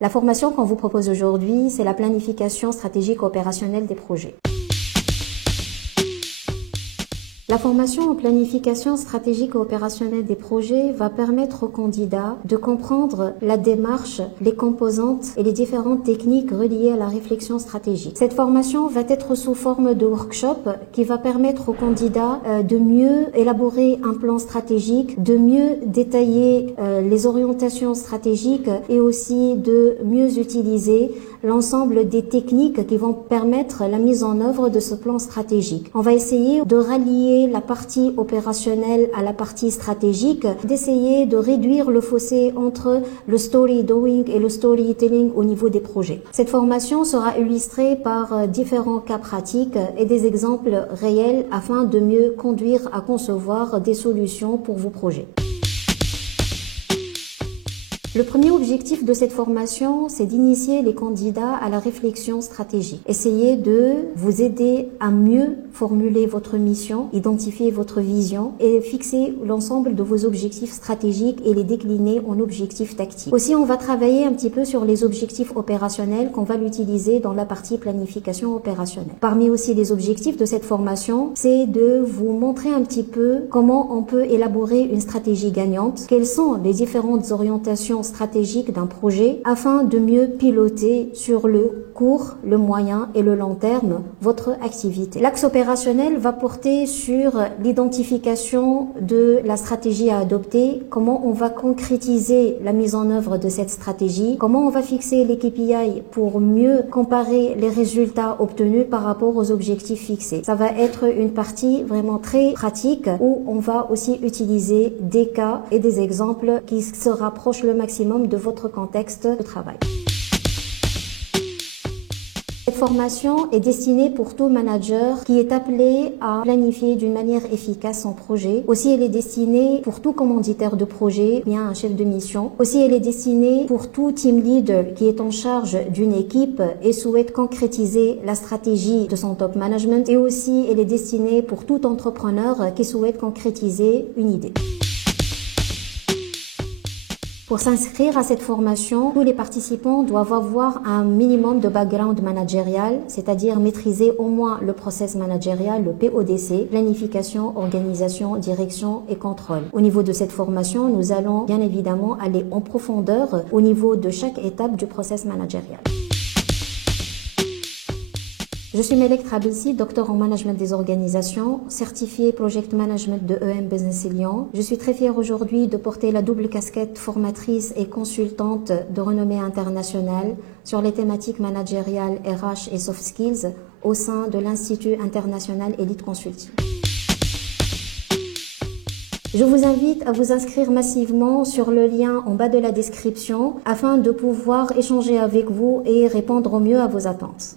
La formation qu'on vous propose aujourd'hui, c'est la planification stratégique opérationnelle des projets. La formation en planification stratégique et opérationnelle des projets va permettre aux candidats de comprendre la démarche, les composantes et les différentes techniques reliées à la réflexion stratégique. Cette formation va être sous forme de workshop qui va permettre aux candidats de mieux élaborer un plan stratégique, de mieux détailler les orientations stratégiques et aussi de mieux utiliser l'ensemble des techniques qui vont permettre la mise en œuvre de ce plan stratégique. On va essayer de rallier la partie opérationnelle à la partie stratégique, d'essayer de réduire le fossé entre le story doing et le storytelling au niveau des projets. Cette formation sera illustrée par différents cas pratiques et des exemples réels afin de mieux conduire à concevoir des solutions pour vos projets. Le premier objectif de cette formation, c'est d'initier les candidats à la réflexion stratégique. Essayez de vous aider à mieux formuler votre mission, identifier votre vision et fixer l'ensemble de vos objectifs stratégiques et les décliner en objectifs tactiques. Aussi, on va travailler un petit peu sur les objectifs opérationnels qu'on va l'utiliser dans la partie planification opérationnelle. Parmi aussi les objectifs de cette formation, c'est de vous montrer un petit peu comment on peut élaborer une stratégie gagnante, quelles sont les différentes orientations stratégique d'un projet afin de mieux piloter sur le court, le moyen et le long terme votre activité. L'axe opérationnel va porter sur l'identification de la stratégie à adopter, comment on va concrétiser la mise en œuvre de cette stratégie, comment on va fixer les KPI pour mieux comparer les résultats obtenus par rapport aux objectifs fixés. Ça va être une partie vraiment très pratique où on va aussi utiliser des cas et des exemples qui se rapprochent le maximum de votre contexte de travail. Cette formation est destinée pour tout manager qui est appelé à planifier d'une manière efficace son projet. Aussi, elle est destinée pour tout commanditaire de projet, bien un chef de mission. Aussi, elle est destinée pour tout team leader qui est en charge d'une équipe et souhaite concrétiser la stratégie de son top management. Et aussi, elle est destinée pour tout entrepreneur qui souhaite concrétiser une idée. Pour s'inscrire à cette formation, tous les participants doivent avoir un minimum de background managérial, c'est-à-dire maîtriser au moins le process managérial, le PODC, planification, organisation, direction et contrôle. Au niveau de cette formation, nous allons bien évidemment aller en profondeur au niveau de chaque étape du process managérial. Je suis Melek Trabelsi, docteur en management des organisations, certifiée Project Management de EM Business Lyon. Je suis très fière aujourd'hui de porter la double casquette formatrice et consultante de renommée internationale sur les thématiques managériales, RH et soft skills au sein de l'Institut international Elite Consulting. Je vous invite à vous inscrire massivement sur le lien en bas de la description afin de pouvoir échanger avec vous et répondre au mieux à vos attentes.